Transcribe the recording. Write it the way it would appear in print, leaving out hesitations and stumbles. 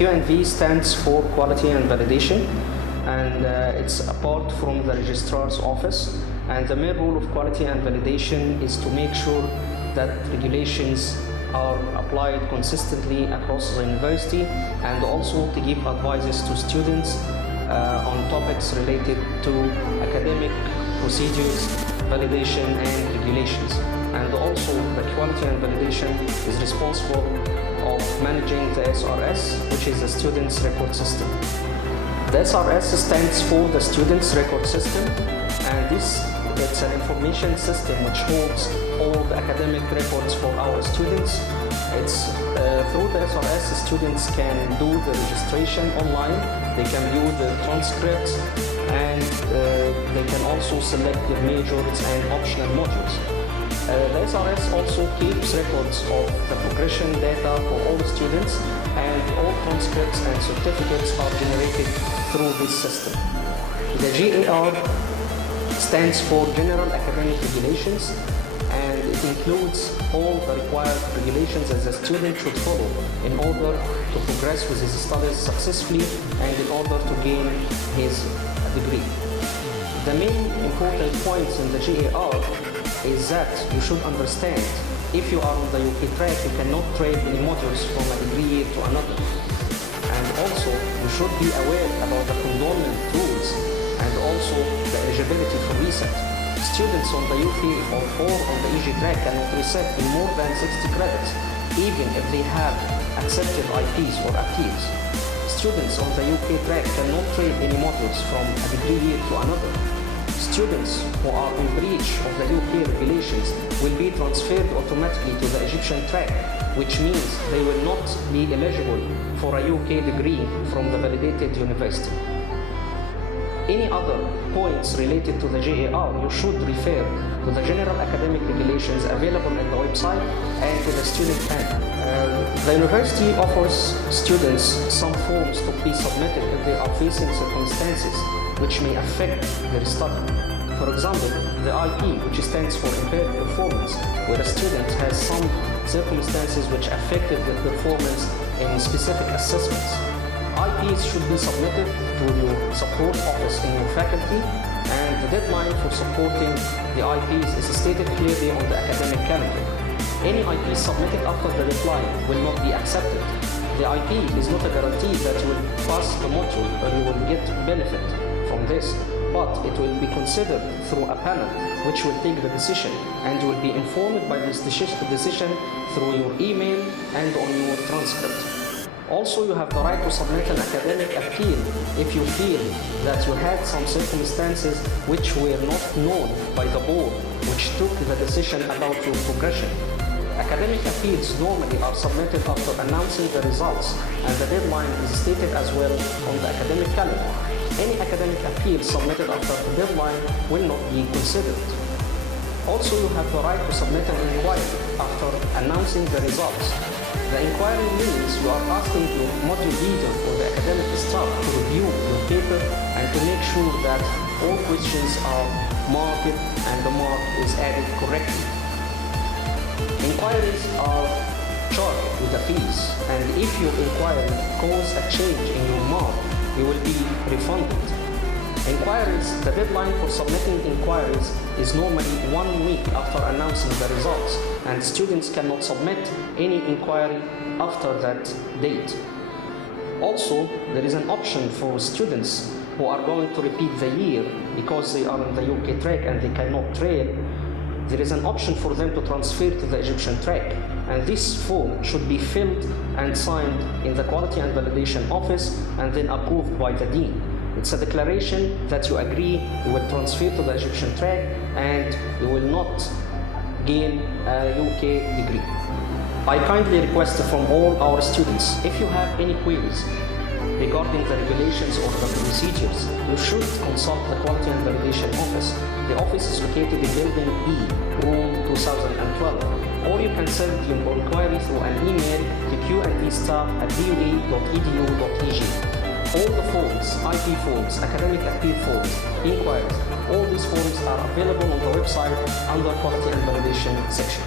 Q&V stands for Quality and Validation, and it's apart from the registrar's office. And the main role of quality and validation is to make sure that regulations are applied consistently across the university, and also to give advices to students on topics related to academic procedures, validation and regulations. And also the quality and validation is responsible of managing the SRS, which is the Students Record System. The SRS stands for the Students Record System, and it's an information system which holds all the academic records for our students. It's through the SRS, students can do the registration online, they can view the transcripts, and they can also select their majors and optional modules. The SRS also keeps records of the progression data for all the students, and all transcripts and certificates are generated through this system. The GAR stands for General Academic Regulations, and it includes all the required regulations that the student should follow in order to progress with his studies successfully and in order to gain his degree. The main important points in the GAR is that you should understand, if you are on the UK track, you cannot trade any modules from a degree year to another. And also, you should be aware about the condonment rules and also the eligibility for reset. Students on the UK or on the EG track cannot reset in more than 60 credits, even if they have accepted IPs or appeals. Students on the UK track cannot trade any modules from a degree year to another. Students who are in breach of the UK regulations will be transferred automatically to the Egyptian track, which means they will not be eligible for a UK degree from the validated university. Any other points related to the GAR, you should refer to the General Academic Regulations available on the website and to the student panel. The university offers students some forms to be submitted if they are facing circumstances which may affect their study. For example, the IP, which stands for Impaired Performance, where a student has some circumstances which affected their performance in specific assessments. IPs should be submitted to your support office in your faculty, and the deadline for supporting the IPs is stated clearly on the academic calendar. Any IP submitted after the deadline will not be accepted. The IP is not a guarantee that you will pass the module or you will get benefit from this, but it will be considered through a panel which will take the decision, and you will be informed by this decision through your email and on your transcript. Also, you have the right to submit an academic appeal if you feel that you had some circumstances which were not known by the board, which took the decision about your progression. Academic appeals normally are submitted after announcing the results, and the deadline is stated as well on the academic calendar. Any academic appeal submitted after the deadline will not be considered. Also, you have the right to submit an inquiry after announcing the results. The inquiry means you are asking your module leader or the academic staff to review your paper and to make sure that all questions are marked and the mark is added correctly. Inquiries are charged with the fees, and if your inquiry causes a change in your mark, you will be refunded. Inquiries, the deadline for submitting inquiries is normally 1 week after announcing the results, and students cannot submit any inquiry after that date. Also, there is an option for students who are going to repeat the year because they are in the UK track and they cannot trade. There is an option for them to transfer to the Egyptian track, and this form should be filled and signed in the Quality and Validation Office and then approved by the Dean. It's a declaration that you agree you will transfer to the Egyptian track and you will not gain a UK degree. I kindly request from all our students, if you have any queries regarding the regulations or the procedures, you should consult the Quality and Validation Office. The office is located in Building B, Room 2012, or you can send your inquiry through an email to q&vstaff@due.edu.eg. All the forms, IP forms, academic appeal forms, inquiries, all these forms are available on the website under Quality and Validation section.